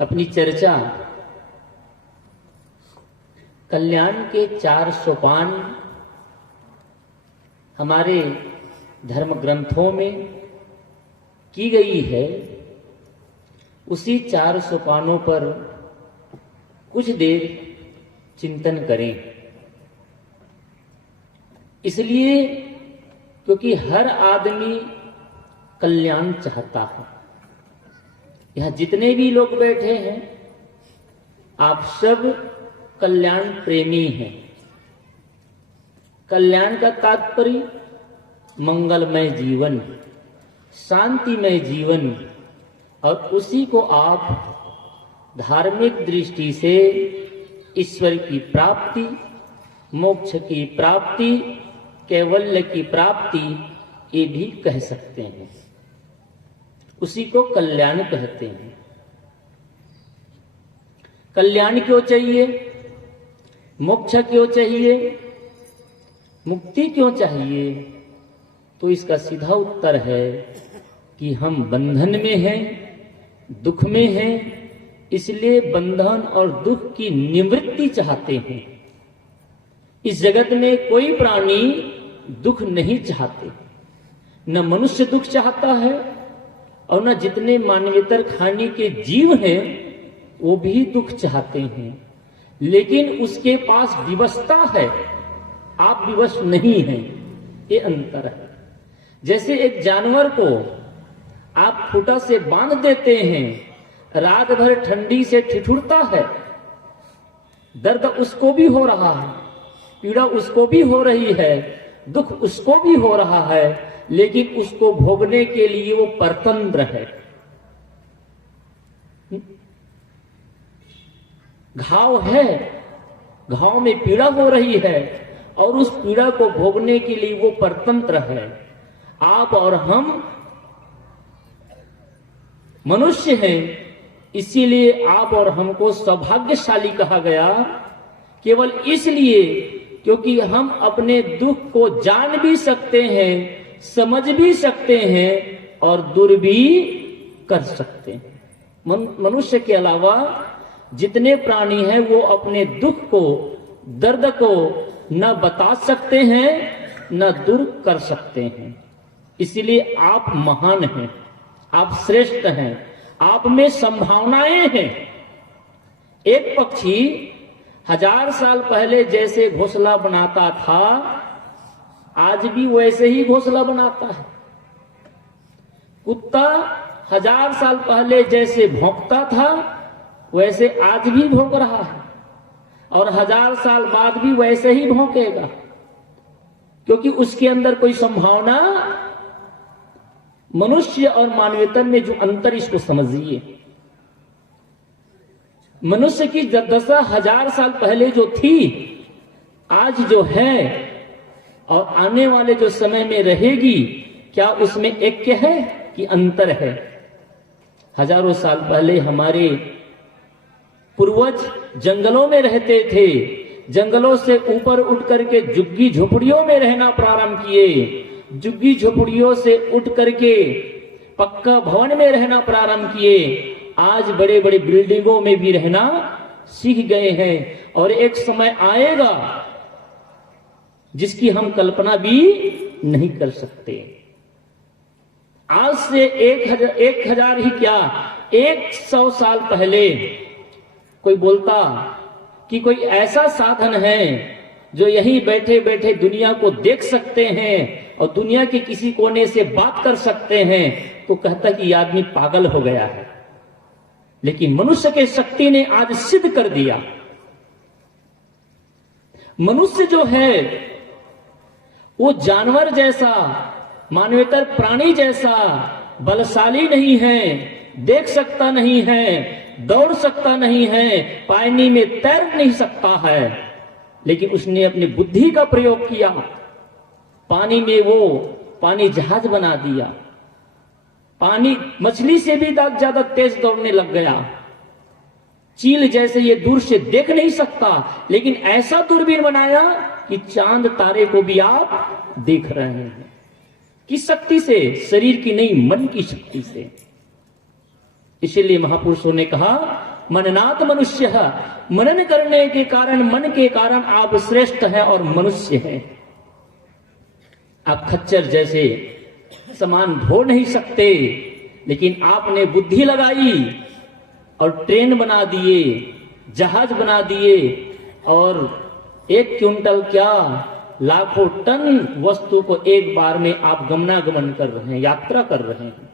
अपनी चर्चा कल्याण के 4 सोपान हमारे धर्म ग्रंथों में की गई है। उसी 4 सोपानों पर कुछ देर चिंतन करें। इसलिए क्योंकि हर आदमी कल्याण चाहता है। यहां जितने भी लोग बैठे हैं आप सब कल्याण प्रेमी हैं। कल्याण का तात्पर्य मंगलमय जीवन, शांतिमय जीवन, और उसी को आप धार्मिक दृष्टि से ईश्वर की प्राप्ति, मोक्ष की प्राप्ति, कैवल्य की प्राप्ति ये भी कह सकते हैं। उसी को कल्याण कहते हैं। कल्याण क्यों चाहिए? मोक्ष क्यों चाहिए? मुक्ति क्यों चाहिए? तो इसका सीधा उत्तर है कि हम बंधन में हैं, दुख में हैं, इसलिए बंधन और दुख की निवृत्ति चाहते हैं। इस जगत में कोई प्राणी दुख नहीं चाहते। न मनुष्य दुख चाहता है और न जितने मानवेतर खाने के जीव हैं वो भी दुख चाहते हैं, लेकिन उसके पास विवशता है, आप विवश नहीं हैं। ये अंतर है। जैसे एक जानवर को आप खूंटा से बांध देते हैं, रात भर ठंडी से ठिठुरता है, दर्द उसको भी हो रहा है, पीड़ा उसको भी हो रही है, दुख उसको भी हो रहा है, लेकिन उसको भोगने के लिए वो परतंत्र है। घाव है, घाव में पीड़ा हो रही है और उस पीड़ा को भोगने के लिए वो परतंत्र है। आप और हम मनुष्य हैं, इसीलिए आप और हमको सौभाग्यशाली कहा गया, केवल इसलिए क्योंकि हम अपने दुख को जान भी सकते हैं, समझ भी सकते हैं और दूर भी कर सकते हैं। मनुष्य के अलावा जितने प्राणी हैं वो अपने दुख को, दर्द को न बता सकते हैं न दूर कर सकते हैं। इसलिए आप महान हैं, आप श्रेष्ठ हैं, आप में संभावनाएं हैं। एक पक्षी 1000 साल पहले जैसे घोंसला बनाता था, आज भी वैसे ही घोंसला बनाता है। कुत्ता 1000 साल पहले जैसे भौंकता था, वैसे आज भी भौंक रहा है और 1000 साल बाद भी वैसे ही भौंकेगा, क्योंकि उसके अंदर कोई संभावना, मनुष्य और मानवेतर में जो अंतर, इसको समझिए। मनुष्य की दशा 1000 साल पहले जो थी, आज जो है और आने वाले जो समय में रहेगी, क्या उसमें ऐक्य है कि अंतर है? हजारों साल पहले हमारे पूर्वज जंगलों में रहते थे, जंगलों से ऊपर उठ करके झुग्गी झोपड़ियों में रहना प्रारंभ किए, झुग्गी झोपड़ियों से उठ करके पक्का भवन में रहना प्रारंभ किए, आज बड़े बड़े बिल्डिंगों में भी रहना सीख गए हैं। और एक समय आएगा जिसकी हम कल्पना भी नहीं कर सकते। आज से 1000 ही क्या, 100 साल पहले कोई बोलता कि कोई ऐसा साधन है जो यहीं बैठे बैठे दुनिया को देख सकते हैं और दुनिया के किसी कोने से बात कर सकते हैं, तो कहता कि यह आदमी पागल हो गया है। लेकिन मनुष्य के शक्ति ने आज सिद्ध कर दिया। मनुष्य जो है वो जानवर जैसा, मानवेतर प्राणी जैसा बलशाली नहीं है, देख सकता नहीं है, दौड़ सकता नहीं है, पानी में तैर नहीं सकता है, लेकिन उसने अपनी बुद्धि का प्रयोग किया, पानी में वो पानी जहाज बना दिया, पानी मछली से भी ज्यादा तेज दौड़ने लग गया। चील जैसे ये दूर से देख नहीं सकता, लेकिन ऐसा दूरबीन बनाया कि चांद तारे को भी आप देख रहे हैं। किस शक्ति से? शरीर की नहीं, मन की शक्ति से। इसीलिए महापुरुषों ने कहा मननात् मनुष्य, मनन करने के कारण, मन के कारण आप श्रेष्ठ हैं और मनुष्य हैं। आप खच्चर जैसे सामान ढो नहीं सकते, लेकिन आपने बुद्धि लगाई और ट्रेन बना दिए, जहाज बना दिए, और 1 क्विंटल क्या लाखों टन वस्तु को एक बार में आप गमनागमन कर रहे हैं, यात्रा कर रहे हैं।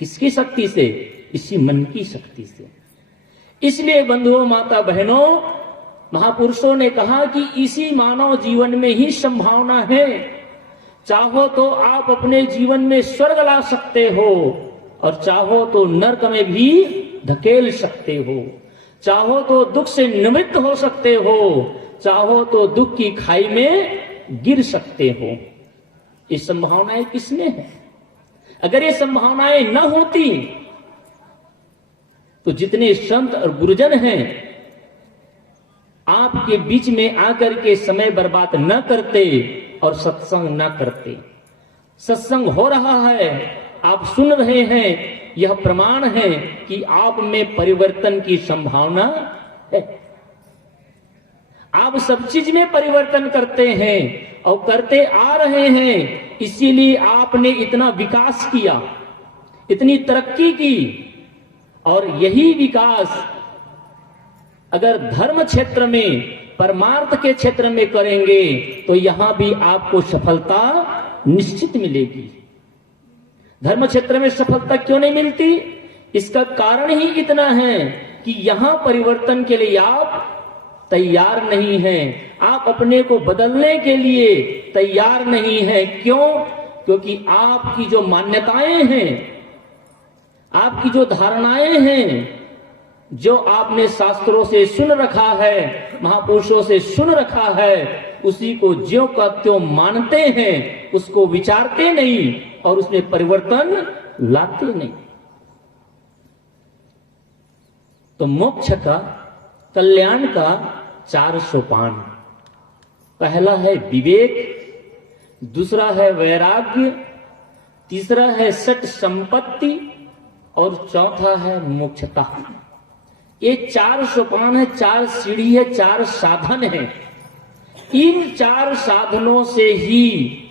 किसकी शक्ति से? इसी मन की शक्ति से। इसलिए बंधुओं, माता बहनों, महापुरुषों ने कहा कि इसी मानव जीवन में ही संभावना है। चाहो तो आप अपने जीवन में स्वर्ग ला सकते हो, और चाहो तो नरक में भी धकेल सकते हो। चाहो तो दुख से निवृत्त हो सकते हो, चाहो तो दुख की खाई में गिर सकते हो। ये संभावनाएं किसमें है? अगर ये संभावनाएं न होती तो जितने संत और गुरुजन हैं आपके बीच में आकर के समय बर्बाद न करते और सत्संग न करते। सत्संग हो रहा है, आप सुन रहे हैं, यह प्रमाण है कि आप में परिवर्तन की संभावना है। आप सब चीज में परिवर्तन करते हैं और करते आ रहे हैं, इसीलिए आपने इतना विकास किया, इतनी तरक्की की। और यही विकास अगर धर्म क्षेत्र में, परमार्थ के क्षेत्र में करेंगे तो यहां भी आपको सफलता निश्चित मिलेगी। धर्म क्षेत्र में सफलता क्यों नहीं मिलती? इसका कारण ही इतना है कि यहां परिवर्तन के लिए आप तैयार नहीं हैं, आप अपने को बदलने के लिए तैयार नहीं हैं। क्यों? क्योंकि आपकी जो मान्यताएं हैं, आपकी जो धारणाएं हैं, जो आपने शास्त्रों से सुन रखा है, महापुरुषों से सुन रखा है, उसी को ज्यों का त्यों मानते हैं, उसको विचारते नहीं और उसमें परिवर्तन लाते नहीं। तो मोक्ष का, कल्याण का 4 सोपान। पहला है विवेक, दूसरा है वैराग्य, तीसरा है सट संपत्ति और चौथा है मोक्षता। ये 4 सोपान है, 4 सीढ़ी है, 4 साधन है। इन 4 साधनों से ही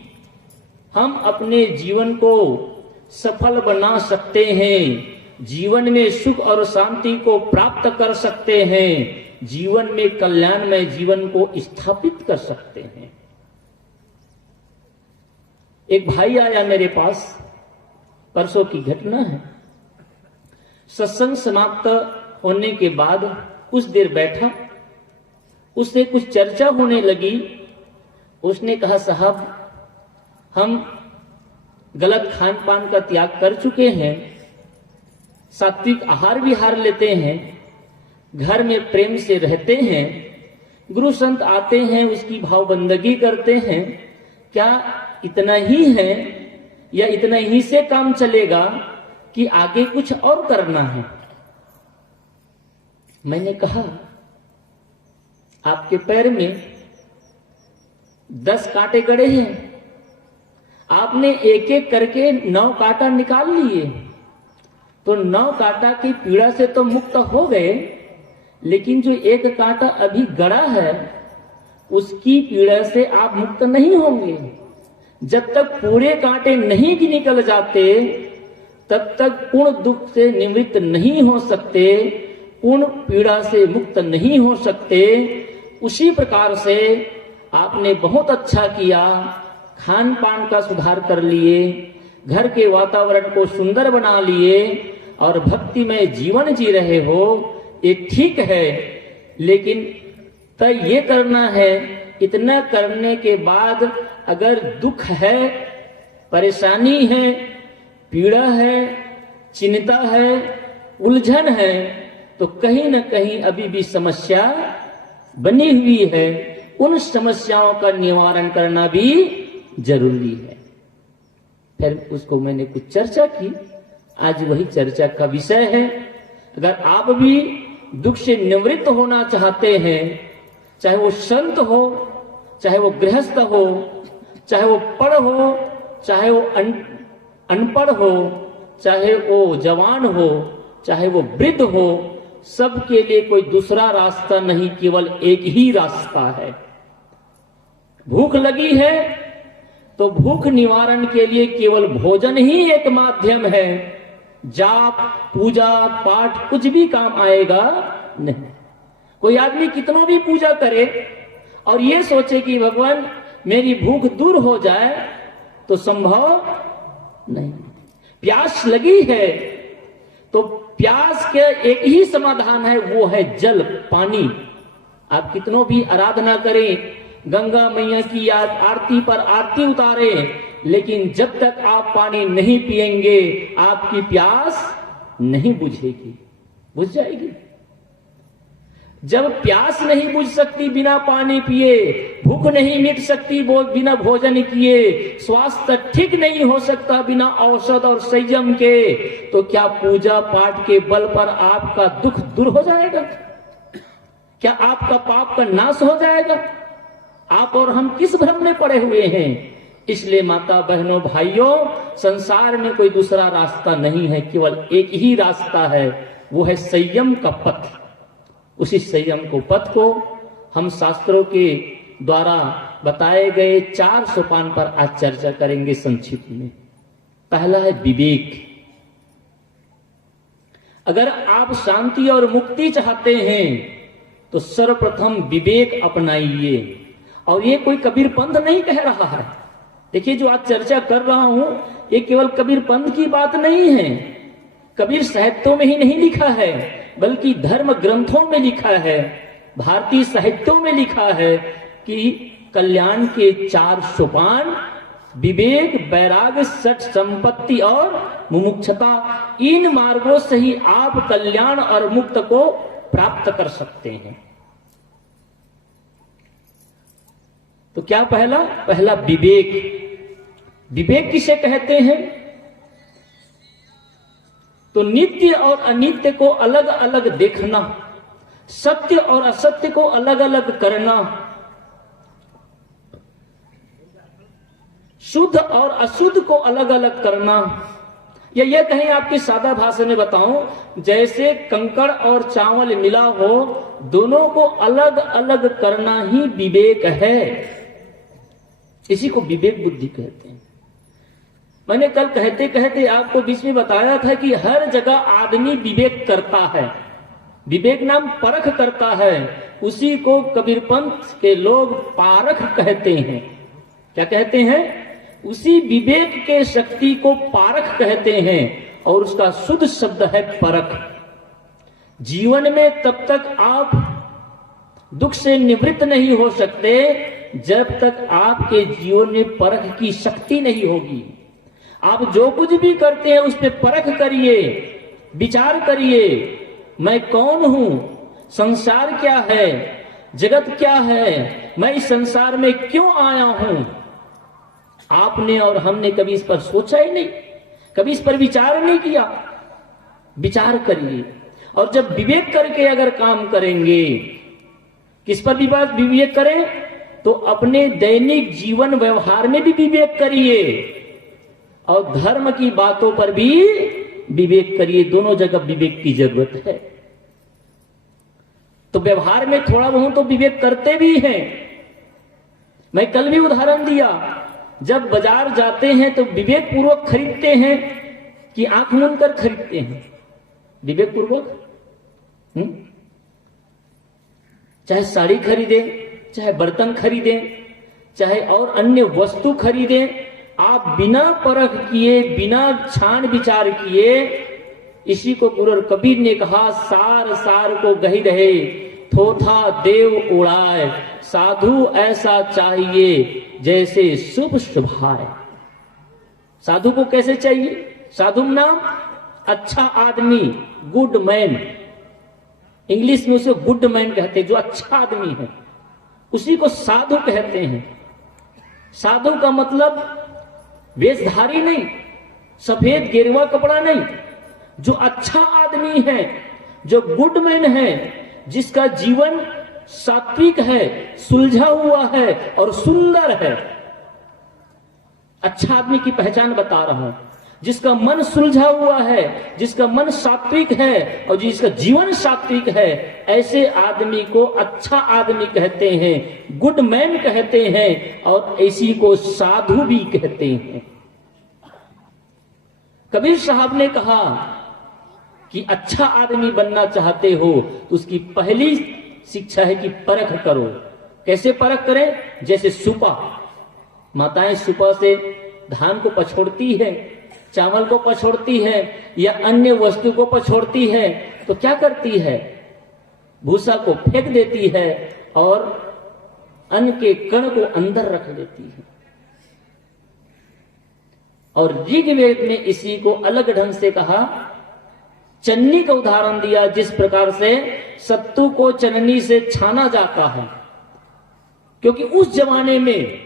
हम अपने जीवन को सफल बना सकते हैं, जीवन में सुख और शांति को प्राप्त कर सकते हैं, जीवन में कल्याणमय जीवन को स्थापित कर सकते हैं। एक भाई आया मेरे पास, परसों की घटना है। सत्संग समाप्त होने के बाद कुछ देर बैठा, उससे कुछ चर्चा होने लगी। उसने कहा, साहब हम गलत खान पान का त्याग कर चुके हैं, सात्विक आहार विहार लेते हैं, घर में प्रेम से रहते हैं, गुरु संत आते हैं उसकी भाव बंदगी करते हैं, क्या इतना ही है या इतना ही से काम चलेगा कि आगे कुछ और करना है? मैंने कहा, आपके पैर में 10 कांटे गड़े हैं, आपने एक एक करके 9 कांटा निकाल लिए, तो 9 कांटा की पीड़ा से तो मुक्त हो गए, लेकिन जो एक कांटा अभी गड़ा है उसकी पीड़ा से आप मुक्त नहीं होंगे। जब तक पूरे कांटे नहीं निकल जाते तब तक पूर्ण दुख से निवृत्त नहीं हो सकते, पूर्ण पीड़ा से मुक्त नहीं हो सकते। उसी प्रकार से आपने बहुत अच्छा किया, खान पान का सुधार कर लिए, घर के वातावरण को सुंदर बना लिए और भक्तिमय जीवन जी रहे हो, ये ठीक है, लेकिन तय ये करना है, इतना करने के बाद अगर दुख है, परेशानी है, पीड़ा है, चिंता है, उलझन है, तो कहीं न कहीं अभी भी समस्या बनी हुई है। उन समस्याओं का निवारण करना भी जरूरी है। फिर उसको मैंने कुछ चर्चा की, आज वही चर्चा का विषय है। अगर आप भी दुख से निवृत्त होना चाहते हैं, चाहे वो संत हो, चाहे वो गृहस्थ हो, चाहे वो पढ़ हो, चाहे वो अनपढ़ हो, चाहे वो जवान हो, चाहे वो वृद्ध हो, सबके लिए कोई दूसरा रास्ता नहीं, केवल एक ही रास्ता है। भूख लगी है तो भूख निवारण के लिए केवल भोजन ही एक माध्यम है। जाप, पूजा, पाठ कुछ भी काम आएगा नहीं। कोई आदमी कितना भी पूजा करे और ये सोचे कि भगवान मेरी भूख दूर हो जाए, तो संभव नहीं। प्यास लगी है तो प्यास के एक ही समाधान है, वो है जल, पानी। आप कितनों भी आराधना करें, गंगा मैया की आरती पर आरती उतारे, लेकिन जब तक आप पानी नहीं पिएंगे आपकी प्यास नहीं बुझेगी। बुझ जाएगी। जब प्यास नहीं बुझ सकती बिना पानी पिए, भूख नहीं मिट सकती वो बिना भोजन किए, स्वास्थ्य ठीक नहीं हो सकता बिना औषध और संयम के, तो क्या पूजा पाठ के बल पर आपका दुख दूर हो जाएगा? क्या आपका पाप का नाश हो जाएगा? आप और हम किस भ्रम में पड़े हुए हैं? इसलिए माता बहनों भाइयों, संसार में कोई दूसरा रास्ता नहीं है, केवल एक ही रास्ता है, वो है संयम का पथ। उसी संयम को पथ को हम शास्त्रों के द्वारा बताए गए 4 सोपान पर आज चर्चा करेंगे संक्षिप्त में। पहला है विवेक। अगर आप शांति और मुक्ति चाहते हैं तो सर्वप्रथम विवेक अपनाइए। और ये कोई कबीर पंथ नहीं कह रहा है। देखिए, जो आज चर्चा कर रहा हूं ये केवल कबीर पंथ की बात नहीं है। कबीर साहित्यों में ही नहीं लिखा है, बल्कि धर्म ग्रंथों में लिखा है, भारतीय साहित्यों में लिखा है कि कल्याण के 4 सोपान विवेक, वैराग्य, सठ संपत्ति और मुमुक्षता, इन मार्गों से ही आप कल्याण और मुक्त को प्राप्त कर सकते हैं। तो क्या पहला विवेक। विवेक किसे कहते हैं? तो नित्य और अनित्य को अलग अलग देखना, सत्य और असत्य को अलग अलग करना, शुद्ध और अशुद्ध को अलग अलग करना, या यह कहीं आपकी सादा भाषा में बताऊं, जैसे कंकड़ और चावल मिला हो, दोनों को अलग अलग करना ही विवेक है। इसी को विवेक बुद्धि कहते हैं। मैंने कल कहते कहते आपको बीच में बताया था कि हर जगह आदमी विवेक करता है। विवेक नाम परख करता है, उसी को कबीरपंथ के लोग पारख कहते हैं। क्या कहते हैं? उसी विवेक के शक्ति को पारख कहते हैं, और उसका शुद्ध शब्द है परख। जीवन में तब तक आप दुख से निवृत्त नहीं हो सकते जब तक आपके जीवन में परख की शक्ति नहीं होगी। आप जो कुछ भी करते हैं उस पर परख करिए, विचार करिए, मैं कौन हूं, संसार क्या है, जगत क्या है, मैं इस संसार में क्यों आया हूं। आपने और हमने कभी इस पर सोचा ही नहीं, कभी इस पर विचार नहीं किया। विचार करिए, और जब विवेक करके अगर काम करेंगे, किस पर विवेक करें? तो अपने दैनिक जीवन व्यवहार में भी विवेक करिए और धर्म की बातों पर भी विवेक करिए। दोनों जगह विवेक की जरूरत है। तो व्यवहार में थोड़ा बहुत तो विवेक करते भी हैं। मैं कल भी उदाहरण दिया, जब बाजार जाते हैं तो विवेक पूर्वक खरीदते हैं कि आंख मूंद कर खरीदते हैं? विवेक पूर्वक। चाहे साड़ी खरीदें, चाहे बर्तन खरीदें, चाहे और अन्य वस्तु खरीदें, आप बिना परख किए, बिना छान विचार किए, इसी को गुरु कबीर ने कहा, सार सार को गही रहे, थोथा देव उड़ाए, साधु ऐसा चाहिए जैसे शुभ शुभाए। साधु को कैसे चाहिए? साधु नाम अच्छा आदमी, गुड मैन। इंग्लिश में उसे गुड मैन कहते हैं, जो अच्छा आदमी है, उसी को साधु कहते हैं। साधु का मतलब वेशधारी नहीं, सफेद गेरुआ कपड़ा नहीं, जो अच्छा आदमी है, जो गुड मैन है, जिसका जीवन सात्विक है, सुलझा हुआ है और सुंदर है। अच्छा आदमी की पहचान बता रहा हूं। जिसका मन सुलझा हुआ है, जिसका मन सात्विक है और जिसका जीवन सात्विक है, ऐसे आदमी को अच्छा आदमी कहते हैं, गुड मैन कहते हैं, और ऐसी को साधु भी कहते हैं। कबीर साहब ने कहा कि अच्छा आदमी बनना चाहते हो तो उसकी पहली शिक्षा है कि परख करो। कैसे परख करें? जैसे सुपा, माताएं सुपा से धान को पछोड़ती है, चावल को पछोड़ती है या अन्य वस्तु को पछोड़ती है, तो क्या करती है? भूसा को फेंक देती है और अन्न के कण को अंदर रख लेती है। और ऋग्वेद में इसी को अलग ढंग से कहा, चन्नी का उदाहरण दिया, जिस प्रकार से सत्तू को चन्नी से छाना जाता है। क्योंकि उस जमाने में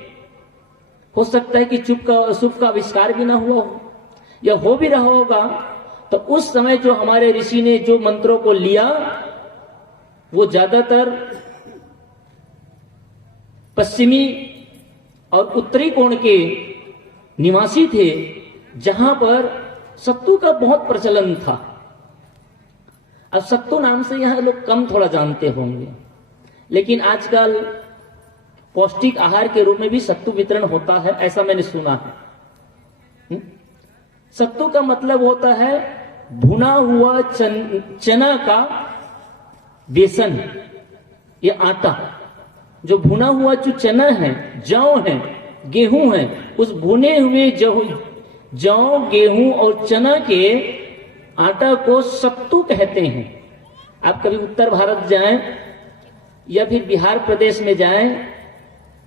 हो सकता है कि सुप का आविष्कार भी ना हुआ हो, या हो भी रहा होगा, तो उस समय जो हमारे ऋषि ने जो मंत्रों को लिया वो ज्यादातर पश्चिमी और उत्तरी कोण के निवासी थे, जहां पर सत्तू का बहुत प्रचलन था। अब सत्तू नाम से यहां लोग कम थोड़ा जानते होंगे, लेकिन आजकल पौष्टिक आहार के रूप में भी सत्तू वितरण होता है, ऐसा मैंने सुना है। सत्तू का मतलब होता है भुना हुआ चना का बेसन या आटा। जो भुना हुआ जो चना है, जौ है, गेहूं है, उस भुने हुए जौ, गेहूं और चना के आटा को सत्तू कहते हैं। आप कभी उत्तर भारत जाएं या फिर बिहार प्रदेश में जाएं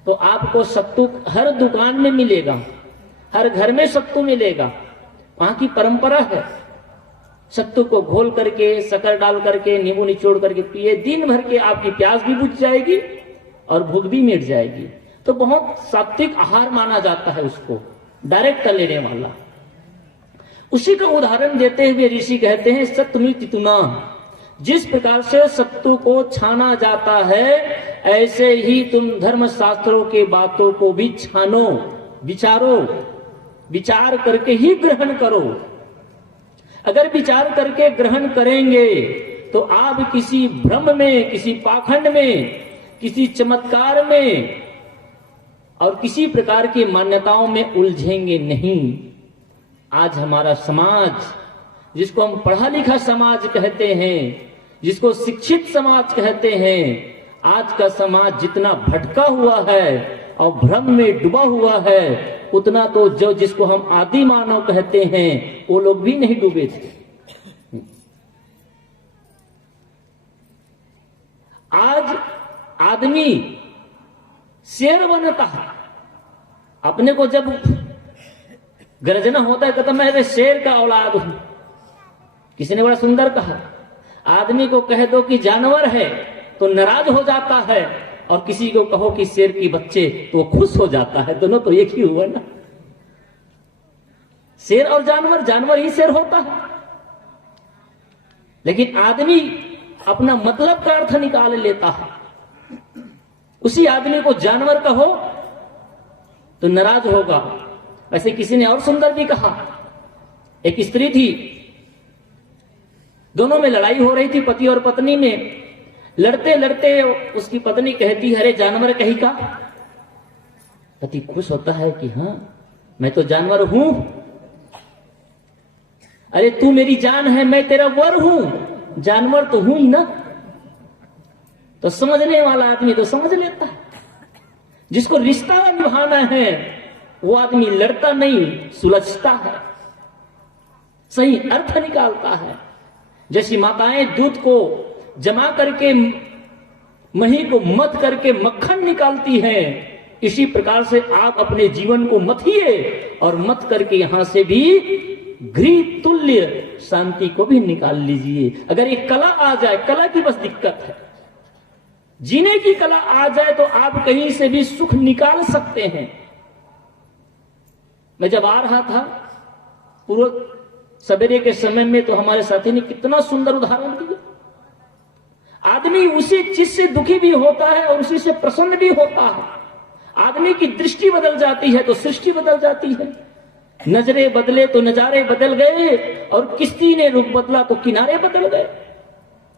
तो आपको सत्तू हर दुकान में मिलेगा, हर घर में सत्तू मिलेगा। वहां की परंपरा है, सत्तू को घोल करके, शक्कर डाल करके, नींबू निचोड़ करके पिए, दिन भर के आपकी प्यास भी बुझ जाएगी और भूख भी मिट जाएगी। तो बहुत सात्विक आहार माना जाता है उसको, डायरेक्ट कर लेने वाला। उसी का उदाहरण देते हुए ऋषि कहते हैं सत्तुमितितुना, जिस प्रकार से सत्तू को छाना जाता है, ऐसे ही तुम धर्म शास्त्रों के बातों को भी छानो, विचारो, विचार करके ही ग्रहण करो। अगर विचार करके ग्रहण करेंगे तो आप किसी भ्रम में, किसी पाखंड में, किसी चमत्कार में और किसी प्रकार की मान्यताओं में उलझेंगे नहीं। आज हमारा समाज, जिसको हम पढ़ा लिखा समाज कहते हैं, जिसको शिक्षित समाज कहते हैं, आज का समाज जितना भटका हुआ है और भ्रम में डूबा हुआ है, उतना तो जो जिसको हम आदि मानव कहते हैं वो लोग भी नहीं डूबे थे। आज आदमी शेर बनता है। अपने को जब गर्जना होता है कहता मैं शेर का औलाद हूं। किसी ने बड़ा सुंदर कहा, आदमी को कह दो कि जानवर है तो नाराज हो जाता है, और किसी को कहो कि शेर की बच्चे तो वो खुश हो जाता है। दोनों तो एक ही हुआ ना। शेर और जानवर, जानवर ही शेर होता है, लेकिन आदमी अपना मतलब का अर्थ निकाल लेता है। उसी आदमी को जानवर कहो तो नाराज होगा। वैसे किसी ने और सुंदर भी कहा, एक स्त्री थी, दोनों में लड़ाई हो रही थी, पति और पत्नी में। लड़ते लड़ते उसकी पत्नी कहती, अरे जानवर कहीं का। पति खुश होता है कि हाँ मैं तो जानवर हूं। अरे तू मेरी जान है, मैं तेरा वर हूं, जानवर तो हूं ही ना। तो समझने वाला आदमी तो समझ लेता है। जिसको रिश्ता निभाना है वो आदमी लड़ता नहीं, सुलझता है, सही अर्थ निकालता है। जैसी माताएं दूध को जमा करके, मही को मथ करके मक्खन निकालती हैं, इसी प्रकार से आप अपने जीवन को मथिए और मथ करके यहां से भी घृ तुल्य शांति को भी निकाल लीजिए। अगर एक कला आ जाए, कला की बस दिक्कत है, जीने की कला आ जाए तो आप कहीं से भी सुख निकाल सकते हैं। मैं जब आ रहा था पूर्व सवेरे के समय में, तो हमारे साथी ने कितना सुंदर उदाहरण दिया। आदमी उसी चीज से दुखी भी होता है और उसी से प्रसन्न भी होता है। आदमी की दृष्टि बदल जाती है तो सृष्टि बदल जाती है। नजरें बदले तो नजारे बदल गए, और किश्ती ने रुख बदला तो किनारे बदल गए।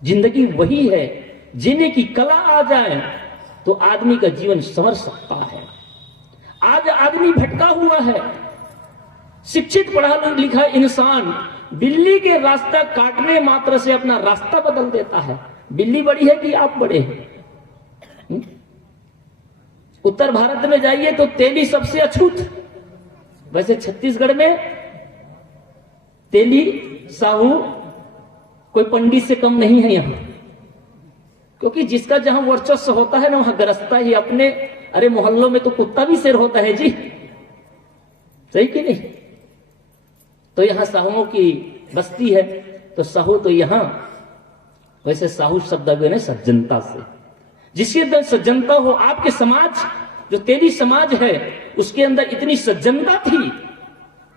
जिंदगी वही है, जीने की कला आ जाए तो आदमी का जीवन संवर सकता है। आज आदमी भटका हुआ है। शिक्षित पढ़ा लिखा इंसान बिल्ली के रास्ता काटने मात्र से अपना रास्ता बदल देता है। बिल्ली बड़ी है कि आप बड़े हैं? उत्तर भारत में जाइए तो तेली सबसे अछूत। वैसे छत्तीसगढ़ में तेली साहू कोई पंडित से कम नहीं है यहां, क्योंकि जिसका जहां वर्चस्व होता है ना वहां गरजता ही अपने। अरे मोहल्लों में तो कुत्ता भी शेर होता है जी, सही कि नहीं? तो यहां साहुओं की बस्ती है, तो साहू तो यहां, वैसे साहू शब्द ने सज्जनता से, जिसके अंदर सज्जनता हो। आपके समाज जो तेली समाज है उसके अंदर इतनी सज्जनता थी,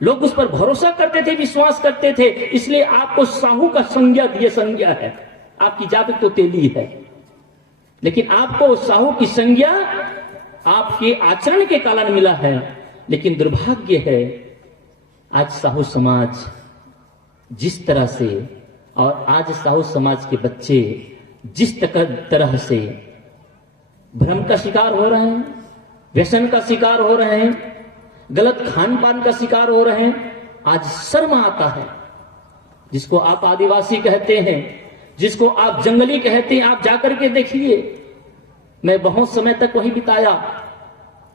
लोग उस पर भरोसा करते थे, विश्वास करते थे, इसलिए आपको साहू का संज्ञा दिए। संज्ञा है, आपकी जाति तो तेली है, लेकिन आपको साहू की संज्ञा आपके आचरण के कारण मिला है। लेकिन दुर्भाग्य है आज साहू समाज जिस तरह से, और आज साहू समाज के बच्चे जिस तरह से भ्रम का शिकार हो रहे हैं, व्यसन का शिकार हो रहे हैं, गलत खान पान का शिकार हो रहे हैं। आज शर्म आता है। जिसको आप आदिवासी कहते हैं, जिसको आप जंगली कहते हैं, आप जाकर के देखिए। मैं बहुत समय तक वहीं बिताया।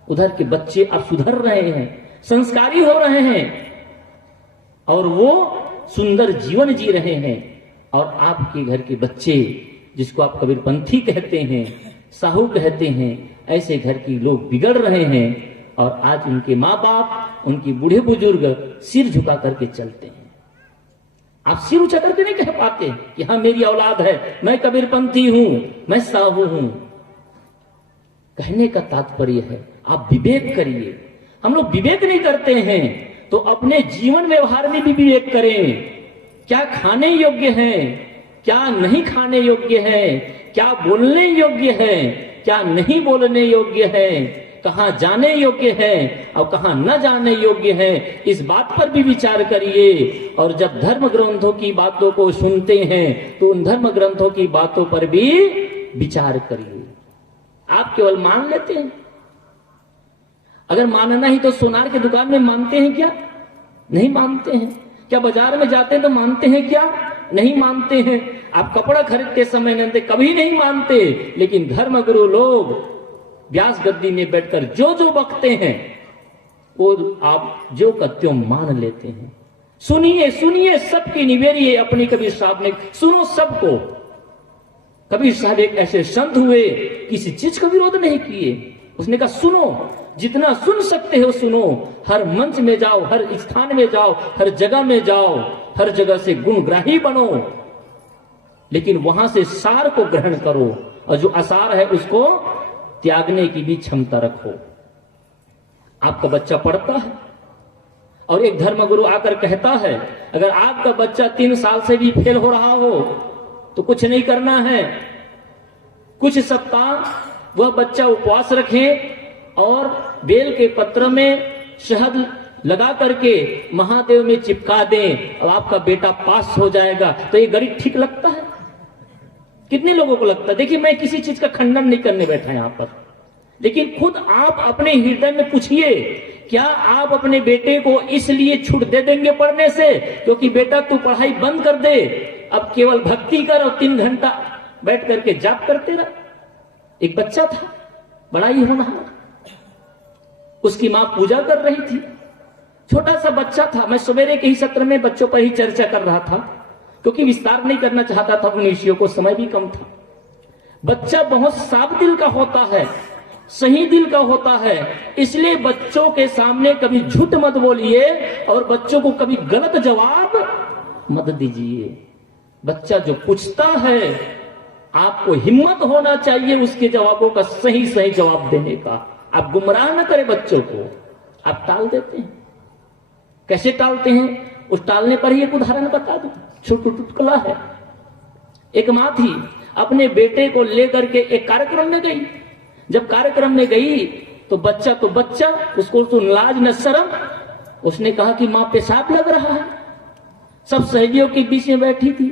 उधर के बच्चे अब सुधर रहे हैं, संस्कारी हो रहे हैं, और वो सुंदर जीवन जी रहे हैं। और आपके घर के बच्चे, जिसको आप कबीरपंथी कहते हैं, साहू कहते हैं, ऐसे घर की लोग बिगड़ रहे हैं। और आज उनके माँ बाप, उनकी बूढ़े बुजुर्ग सिर झुका करके चलते हैं। आप सिर ऊंचा करके नहीं कह पाते कि हाँ मेरी औलाद है, मैं कबीरपंथी हूं, मैं साहू हूं। कहने का तात्पर्य है आप विवेक करिए। हम लोग विवेक नहीं करते हैं, तो अपने जीवन व्यवहार में भी विवेक करें। क्या खाने योग्य है, क्या नहीं खाने योग्य है, क्या बोलने योग्य है, क्या नहीं बोलने योग्य है, कहां जाने योग्य है और कहां न जाने योग्य है, इस बात पर भी विचार करिए। और जब धर्म ग्रंथों की बातों को सुनते हैं तो उन धर्म ग्रंथों की बातों पर भी विचार करिए। आप केवल मान लेते हैं। अगर मानना ही तो सोनार की दुकान में मानते हैं क्या? नहीं मानते हैं। क्या बाजार में जाते हैं तो मानते हैं क्या? नहीं मानते हैं। आप कपड़ा खरीदते समय नहीं, कभी नहीं मानते। लेकिन धर्मगुरु लोग व्यास गद्दी में बैठकर जो जो बकते हैं वो आप जो का त्यों मान लेते हैं। सुनिए सुनिए, सबकी निवेरिए अपनी। कबीर साहब ने सुनो सबको। कबीर साहब एक ऐसे संत हुए, किसी चीज का विरोध नहीं किए। उसने कहा सुनो, जितना सुन सकते हो सुनो। हर मंच में जाओ, हर स्थान में जाओ, हर जगह में जाओ, हर जगह से गुणग्राही बनो, लेकिन वहां से सार को ग्रहण करो, और जो असार है उसको त्यागने की भी क्षमता रखो। आपका बच्चा पढ़ता है और एक धर्मगुरु आकर कहता है, अगर आपका बच्चा 3 साल से भी फेल हो रहा हो तो कुछ नहीं करना है। कुछ सप्ताह वह बच्चा उपवास रखे और बेल के पत्र में शहद लगा करके महादेव में चिपका दें और आपका बेटा पास हो जाएगा। तो ये गणित ठीक लगता है? कितने लोगों को लगता है? देखिए, मैं किसी चीज का खंडन नहीं करने बैठा यहां पर, लेकिन खुद आप अपने हृदय में पूछिए, क्या आप अपने बेटे को इसलिए छूट दे देंगे पढ़ने से क्योंकि बेटा तू पढ़ाई बंद कर दे, अब केवल भक्ति कर और 3 घंटा बैठ करके जाप करते रह? एक बच्चा था, बड़ा ही होनहार, उसकी मां पूजा कर रही थी, छोटा सा बच्चा था। मैं सवेरे के ही सत्र में बच्चों पर ही चर्चा कर रहा था, क्योंकि विस्तार नहीं करना चाहता था उन विषयों को, समय भी कम था। बच्चा बहुत साफ दिल का होता है, सही दिल का होता है, इसलिए बच्चों के सामने कभी झूठ मत बोलिए और बच्चों को कभी गलत जवाब मत दीजिए। बच्चा जो पूछता है, आपको हिम्मत होना चाहिए उसके जवाबों का सही सही जवाब देने का। आप गुमराह न करें बच्चों को, आप टाल देते हैं। कैसे टालते हैं? उस टालने पर ही एक उदाहरण बता दूं, चुटकुला है। एक मां थी, अपने बेटे को लेकर के एक कार्यक्रम में गई। जब कार्यक्रम में गई तो बच्चा, उसको तो लाज न शर्म, उसने कहा कि माँ पेशाब लग रहा है। सब सहेलियों के बीच में बैठी थी,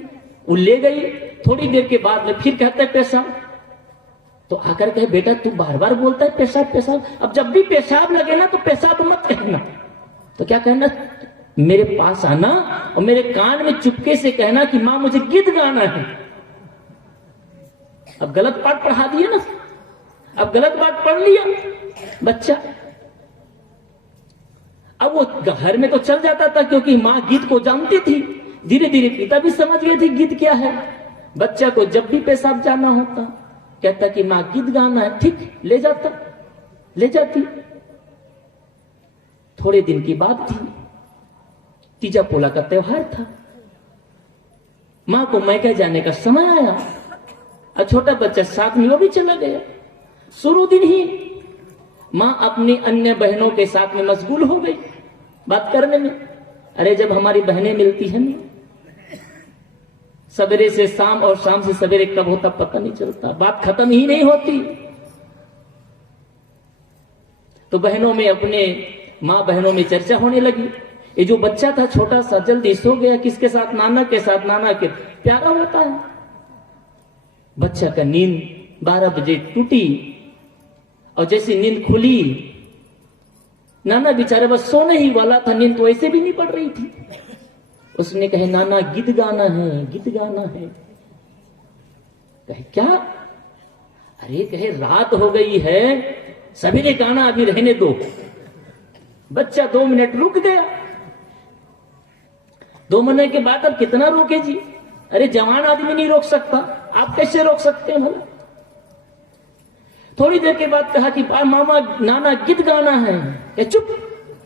वो ले गई। थोड़ी देर के बाद में फिर कहता है पेशाब। तो आकर कहे बेटा तू बार बार बोलता है पेशाब पेशाब, अब जब भी पेशाब लगे ना तो पेशाब मत कहना। तो क्या कहना, मेरे पास आना और मेरे कान में चुपके से कहना कि मां मुझे गीत गाना है। अब गलत पाठ पढ़ा दिया ना, अब गलत पाठ पढ़ लिया बच्चा। अब वो घर में तो चल जाता था क्योंकि मां गीत को जानती थी। धीरे धीरे पिता भी समझ गए थे गीत क्या है। बच्चा को जब भी पेशाब जाना होता कहता कि मां गीत गाना है, ठीक ले जाता, ले जाती। थोड़े दिन की बात थी, तीजा पोला का त्योहार था। मां को मैके जाने का समय आया और छोटा बच्चा साथ में वो भी चला गया। शुरू दिन ही मां अपनी अन्य बहनों के साथ में मशगूल हो गई बात करने में। अरे जब हमारी बहनें मिलती हैं ना, सवेरे से शाम और शाम से सवेरे कब होता पता नहीं चलता, बात खत्म ही नहीं होती। तो बहनों में अपने मां बहनों में चर्चा होने लगी। ये जो बच्चा था छोटा सा जल्दी सो गया, किसके साथ, नाना के साथ। नाना के प्यारा होता है। बच्चा का नींद 12 बजे टूटी और जैसी नींद खुली, नाना बेचारे बस सोने ही वाला था, नींद तो ऐसे भी नहीं पड़ रही थी। उसने कहे नाना गीत गाना है, गीत गाना है। कहे क्या? अरे कहे रात हो गई है, सवेरे गाना अभी रहने दो। बच्चा 2 मिनट रुक गया। 2 मिनट के बाद अब कितना रोके जी? अरे जवान आदमी नहीं रोक सकता, आप कैसे रोक सकते हैं भला? थोड़ी देर के बाद कहा कि मामा नाना गीत गाना है। चुप,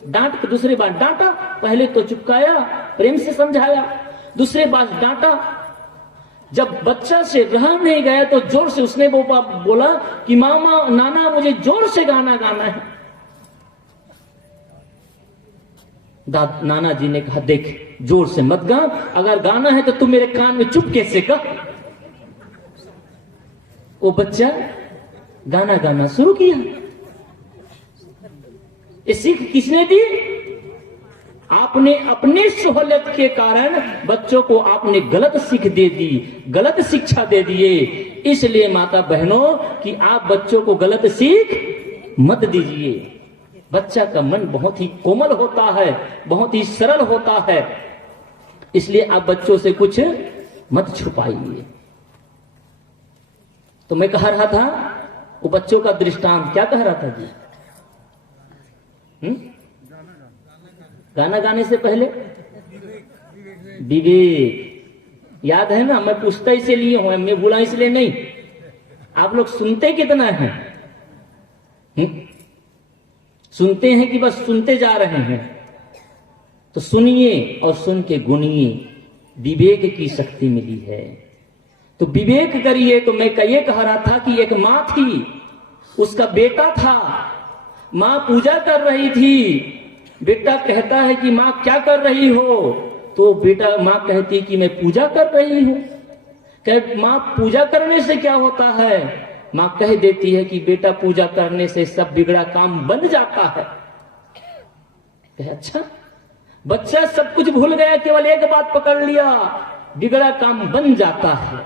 डांट के दूसरी बार डांटा। पहले तो चुपकाया, प्रेम से समझाया, दूसरे बार डांटा। जब बच्चा से रह नहीं गया तो जोर से उसने बोला कि मामा नाना मुझे जोर से गाना गाना है। नाना जी ने कहा देख जोर से मत गा, अगर गाना है तो तू मेरे कान में चुपके से गा। वो बच्चा गाना गाना शुरू किया। ये सीख किसने दी? आपने अपने सहूलियत के कारण बच्चों को आपने गलत सीख दे दी, गलत शिक्षा दे दिए। इसलिए माता बहनों कि आप बच्चों को गलत सीख मत दीजिए। बच्चा का मन बहुत ही कोमल होता है, बहुत ही सरल होता है, इसलिए आप बच्चों से कुछ मत छुपाइए। तो मैं कह रहा था वो बच्चों का दृष्टांत क्या कह रहा था जी? गाना गाने से पहले विवेक, याद है ना? मैं पूछता इसलिए हूं, मैं बोला इसलिए नहीं। आप लोग सुनते कितना है? सुनते हैं कि बस सुनते जा रहे हैं? तो सुनिए और सुन के गुनिए, विवेक की शक्ति मिली है तो विवेक करिए। तो मैं ये कह रहा था कि एक मां थी, उसका बेटा था, मां पूजा कर रही थी। बेटा कहता है कि मां क्या कर रही हो? तो बेटा मां कहती कि मैं पूजा कर रही हूं। कह मां पूजा करने से क्या होता है? मां कह देती है कि बेटा पूजा करने से सब बिगड़ा काम बन जाता है। कहे अच्छा। बच्चा सब कुछ भूल गया, केवल एक बात पकड़ लिया, बिगड़ा काम बन जाता है।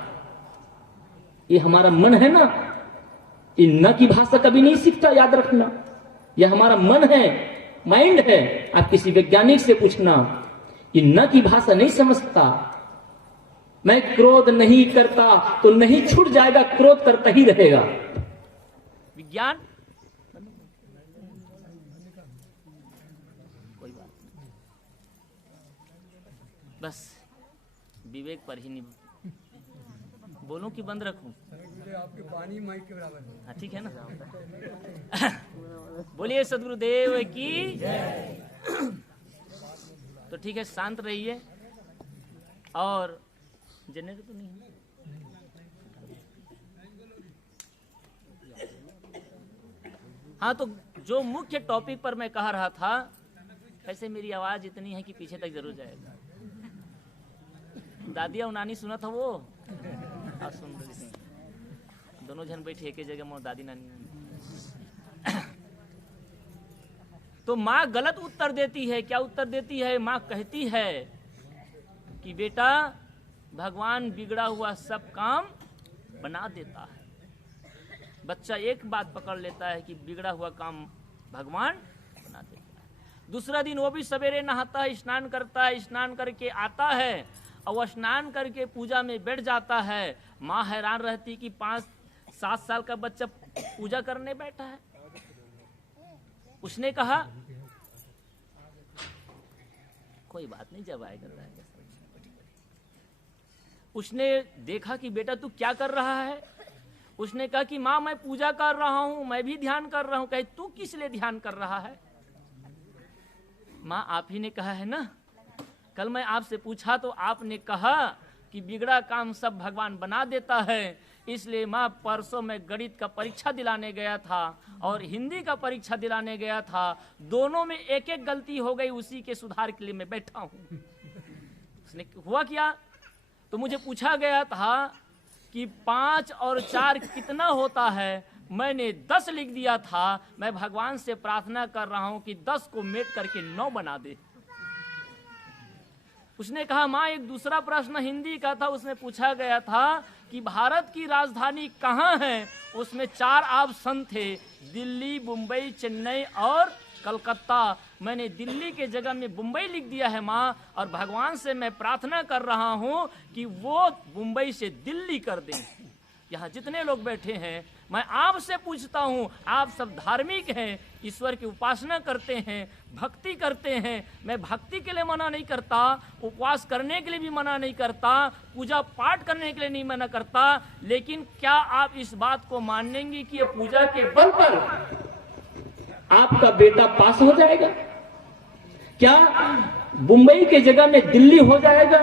ये हमारा मन है ना, ये न की भाषा कभी नहीं सीखता, याद रखना। यह हमारा मन है, माइंड है। आप किसी वैज्ञानिक से पूछना, ये न की भाषा नहीं समझता। मैं क्रोध नहीं करता तो नहीं छूट जाएगा, क्रोध करता ही रहेगा। विज्ञान कोई बात बस विवेक पर ही नहीं बोलूं कि बंद रखूं? आपके पानी माइक के बराबर है। हाँ ठीक है ना। बोलिए सदगुरुदेव की। तो ठीक है, शांत रहिए। और जनरेटर तो नहीं है? हाँ, तो जो मुख्य टॉपिक पर मैं कह रहा था, ऐसे मेरी आवाज इतनी है कि पीछे तक जरूर जाएगा। दादिया और नानी सुना था वो? आप सुन रहे, दोनों जन बैठे एक जगह में, दादी नानी। तो माँ गलत उत्तर देती है। क्या उत्तर देती है? माँ कहती है कि बेटा, भगवान बिगड़ा हुआ सब काम बना देता है। बच्चा एक बात पकड़ लेता है कि बिगड़ा हुआ काम भगवान बना देता है। दूसरा दिन वो भी सवेरे नहाता है, स्नान करता है, स्नान करके आता है और वह स्नान करके पूजा में बैठ जाता है। माँ हैरान रहती कि 5-7 साल का बच्चा पूजा करने बैठा है। उसने कहा कोई बात नहीं, जब आएगा तो आएगा। उसने देखा कि बेटा तू क्या कर रहा है? उसने कहा कि माँ मैं पूजा कर रहा हूं, मैं भी ध्यान कर रहा हूं। कहे तू किस लिए ध्यान कर रहा है? माँ आप ही ने कहा है ना, कल मैं आपसे पूछा तो आपने कहा कि बिगड़ा काम सब भगवान बना देता है। इसलिए माँ परसों मैं गणित का परीक्षा दिलाने गया था और हिंदी का परीक्षा दिलाने गया था, दोनों में एक एक गलती हो गई, उसी के सुधार के लिए मैं बैठा हूं। उसने हुआ क्या? तो मुझे पूछा गया था कि 5 और 4 कितना होता है? मैंने 10 लिख दिया था। मैं भगवान से प्रार्थना कर रहा हूं कि 10 को मेट करके 9 बना दे। उसने कहा माँ एक दूसरा प्रश्न हिंदी का था, उसमें पूछा गया था कि भारत की राजधानी कहाँ है? उसमें 4 ऑप्शन थे, दिल्ली, मुंबई, चेन्नई और कलकत्ता। मैंने दिल्ली के जगह में मुंबई लिख दिया है माँ, और भगवान से मैं प्रार्थना कर रहा हूँ कि वो मुंबई से दिल्ली कर दें। यहाँ जितने लोग बैठे हैं, मैं आपसे पूछता हूँ, आप सब धार्मिक हैं, ईश्वर की उपासना करते हैं, भक्ति करते हैं। मैं भक्ति के लिए मना नहीं करता, उपवास करने के लिए भी मना नहीं करता, पूजा पाठ करने के लिए नहीं मना करता, लेकिन क्या आप इस बात को मानेंगे कि ये पूजा के बल पर आपका बेटा पास हो जाएगा? क्या मुंबई के जगह में दिल्ली हो जाएगा?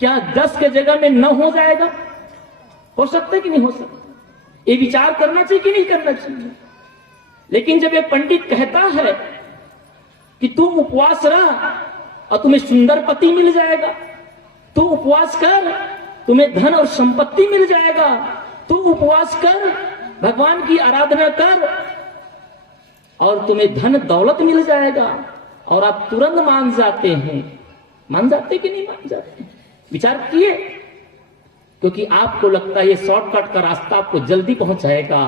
क्या 10 के जगह में 9 हो जाएगा? हो सकता है कि नहीं हो सकता? ये विचार करना चाहिए कि नहीं करना चाहिए? लेकिन जब एक पंडित कहता है कि तू उपवास रह और तुम्हें सुंदर पति मिल जाएगा, तू उपवास कर तुम्हें धन और संपत्ति मिल जाएगा, तू उपवास कर भगवान की आराधना कर और तुम्हें धन दौलत मिल जाएगा, और आप तुरंत मान जाते हैं। मान जाते कि नहीं मान जाते? विचार किए? क्योंकि आपको लगता है ये शॉर्टकट का रास्ता आपको जल्दी पहुंचाएगा।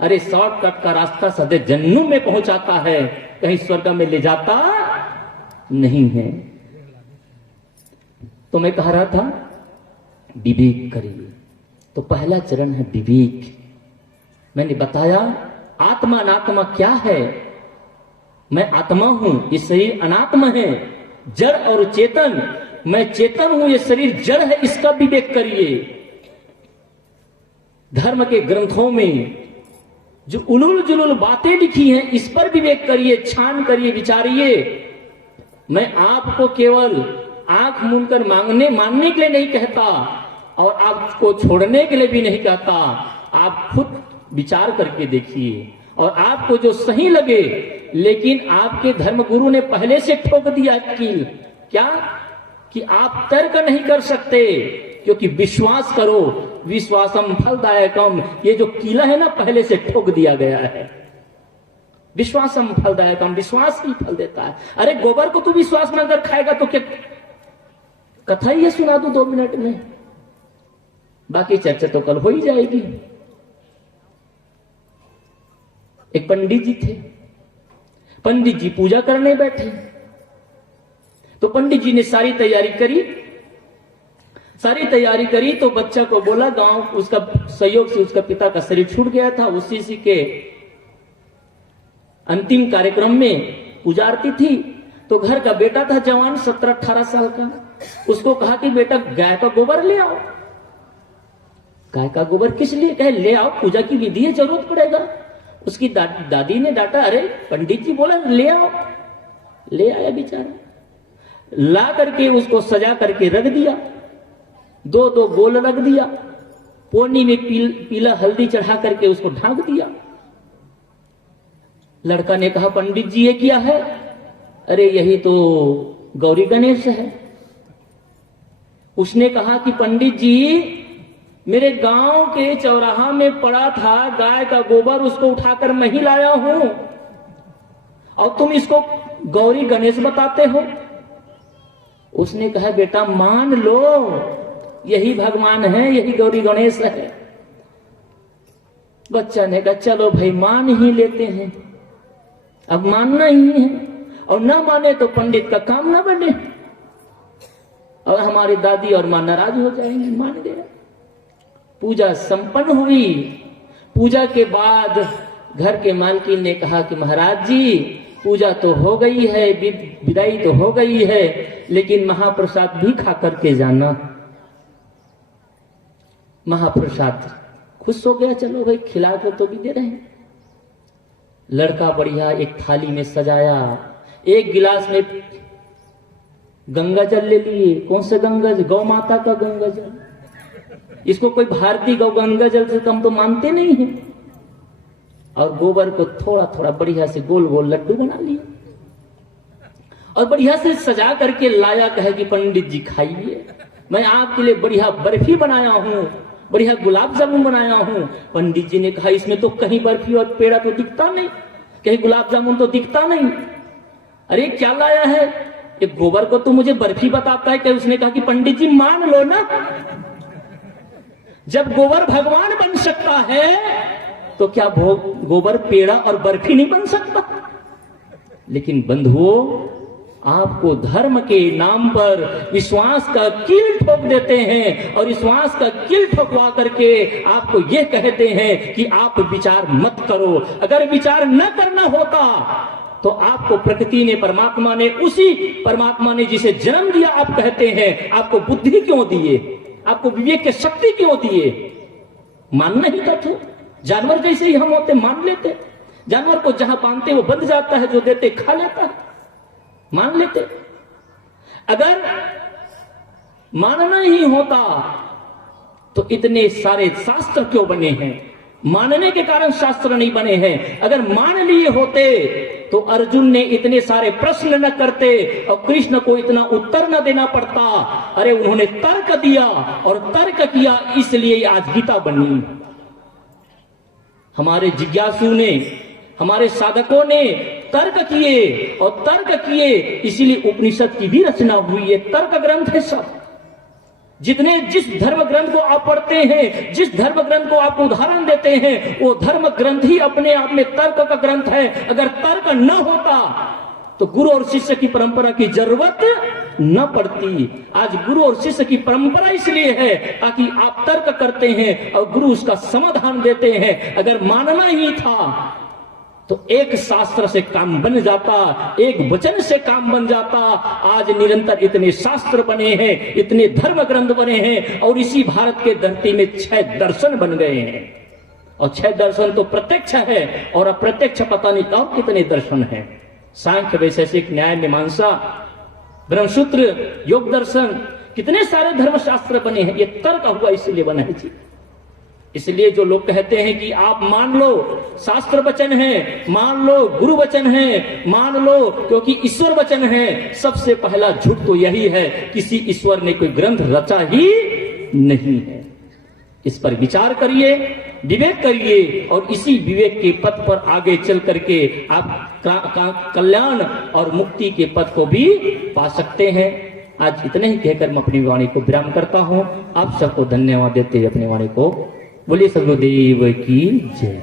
अरे शॉर्टकट का रास्ता सदैव जन्नत में पहुंचाता है, कहीं स्वर्ग में ले जाता नहीं है। तो मैं कह रहा था विवेक करिए। तो पहला चरण है विवेक। मैंने बताया आत्मा अनात्मा क्या है। मैं आत्मा हूं, ये शरीर अनात्मा है, जड़ और चेतन। मैं चेतन हूं, ये शरीर जड़ है, इसका विवेक करिए। धर्म के ग्रंथों में जो उलूल जुलूल बातें लिखी हैं, इस पर विवेक करिए, छान करिए, विचारिए। मैं आपको केवल आंख मूंदकर मानने के लिए नहीं कहता और आपको छोड़ने के लिए भी नहीं कहता। आप खुद विचार करके देखिए और आपको जो सही लगे। लेकिन आपके धर्मगुरु ने पहले से ठोक दिया कील, क्या कि आप तर्क नहीं कर सकते, क्योंकि विश्वास करो, विश्वासम फलदायकम। ये जो कीला है ना, पहले से ठोक दिया गया है। विश्वासम फलदायकम, विश्वास ही फल देता है। अरे गोबर को तू विश्वास में अगर खाएगा तो क्या कथा ही सुना दू 2 मिनट में, बाकी चर्चा तो कल हो ही जाएगी। एक पंडित जी थे, पंडित जी पूजा करने बैठे। तो पंडित जी ने सारी तैयारी करी तो बच्चा को बोला, गांव उसका सहयोग से उसका पिता का शरीर छूट गया था, उसी के अंतिम कार्यक्रम में पूजा आरती थी। तो घर का बेटा था जवान 17-18 साल का, उसको कहा कि बेटा गाय का गोबर ले आओ। गाय का गोबर किस लिए? कहे ले आओ, पूजा की विधि है, जरूरत पड़ेगा। उसकी दादी ने डांटा, अरे पंडित जी बोला ले आओ। ले आया बेचारा, ला करके उसको सजा करके रख दिया, 2-2 गोल रख दिया, पोनी में पीला हल्दी चढ़ा करके उसको ढांक दिया। लड़का ने कहा पंडित जी ये क्या है? अरे यही तो गौरी गणेश है। उसने कहा कि पंडित जी मेरे गांव के चौराहा में पड़ा था गाय का गोबर, उसको उठाकर मैं ही लाया हूं, और तुम इसको गौरी गणेश बताते हो। उसने कहा बेटा मान लो यही भगवान है, यही गौरी गणेश है। बच्चा ने कहा चलो भाई मान ही लेते हैं, अब मानना ही है, और ना माने तो पंडित का काम ना बने और हमारी दादी और मां नाराज हो जाएंगे। मान गया। पूजा संपन्न हुई। पूजा के बाद घर के मालकिन ने कहा कि महाराज जी पूजा तो हो गई है, विदाई तो हो गई है, लेकिन महाप्रसाद भी खा करके जाना। महाप्रसाद खुश हो गया, चलो भाई खिला के तो भी दे रहे हैं। लड़का बढ़िया एक थाली में सजाया, एक गिलास में गंगा जल ले लिए। कौन सा गंगा जल? गौ माता का गंगा जल। इसको कोई भारतीय गौ गंगा जल से कम तो मानते नहीं है। और गोबर को थोड़ा थोड़ा बढ़िया से गोल गोल लड्डू बना लिए और बढ़िया से सजा करके लाया। कहे कि पंडित जी खाइए, मैं आपके लिए बढ़िया बर्फी बनाया हूं, बढ़िया गुलाब जामुन बनाया हूं। पंडित जी ने कहा इसमें तो कहीं बर्फी और पेड़ा तो दिखता नहीं, कहीं गुलाब जामुन तो दिखता नहीं। अरे क्या लाया है? ये गोबर को तो मुझे बर्फी बताता है। क्या? उसने कहा कि पंडित जी मान लो ना, जब गोबर भगवान बन सकता है तो क्या गोबर पेड़ा और बर्फी नहीं बन सकता? लेकिन बंधुओं, आपको धर्म के नाम पर विश्वास का कील ठोक देते हैं और विश्वास का कील ठोकवा करके आपको यह कहते हैं कि आप विचार मत करो। अगर विचार न करना होता तो आपको प्रकृति ने, परमात्मा ने, उसी परमात्मा ने जिसे जन्म दिया आप कहते हैं, आपको बुद्धि क्यों दिए, आपको विवेक की शक्ति क्यों दिए? मानना ही तो। जानवर जैसे ही हम होते मान लेते। जानवर को जहां बांधते वो बंध जाता है, जो देते खा लेता है, मान लेते। अगर मानना ही होता तो इतने सारे शास्त्र क्यों बने हैं? मानने के कारण शास्त्र नहीं बने हैं। अगर मान लिए होते तो अर्जुन ने इतने सारे प्रश्न न करते और कृष्ण को इतना उत्तर न देना पड़ता। अरे उन्होंने तर्क दिया और तर्क किया, इसलिए आज गीता बनी। हमारे जिज्ञासु ने, हमारे साधकों ने तर्क किए और तर्क किए, इसीलिए उपनिषद की भी रचना हुई है। तर्क ग्रंथ है सब। जितने जिस धर्म ग्रंथ को आप पढ़ते हैं, जिस धर्म ग्रंथ को आप उदाहरण देते हैं, वो धर्म ग्रंथ ही अपने आप में तर्क का ग्रंथ है। अगर तर्क न होता तो गुरु और शिष्य की परंपरा की जरूरत न पड़ती। आज गुरु और शिष्य की परंपरा इसलिए है ताकि आप तर्क करते हैं और गुरु उसका समाधान देते हैं। अगर मानना ही था तो एक शास्त्र से काम बन जाता, एक वचन से काम बन जाता। आज निरंतर इतने शास्त्र बने हैं, इतने धर्म ग्रंथ बने हैं और इसी भारत के धरती में 6 दर्शन बन गए हैं। और 6 दर्शन तो प्रत्यक्ष है और अप्रत्यक्ष पता नहीं और कितने दर्शन हैं। सांख्य, वैशेषिक, न्याय, मीमांसा, ब्रह्मसूत्र, योग दर्शन, कितने सारे धर्मशास्त्र बने हैं। ये तर्क हुआ इसलिए बना है जी। इसलिए जो लोग कहते हैं कि आप मान लो शास्त्र वचन है, मान लो गुरु वचन है, मान लो क्योंकि ईश्वर वचन है, सबसे पहला झूठ तो यही है, किसी ईश्वर ने कोई ग्रंथ रचा ही नहीं है। इस पर विचार करिए, विवेक करिए और इसी विवेक के पथ पर आगे चल करके आप कल्याण और मुक्ति के पथ को भी पा सकते हैं। आज इतने ही कहकर मैं अपनी वाणी को विराम करता हूं। आप सबको धन्यवाद देते हुए अपनी वाणी को बोलिए। सद्गुरुदेव की जय।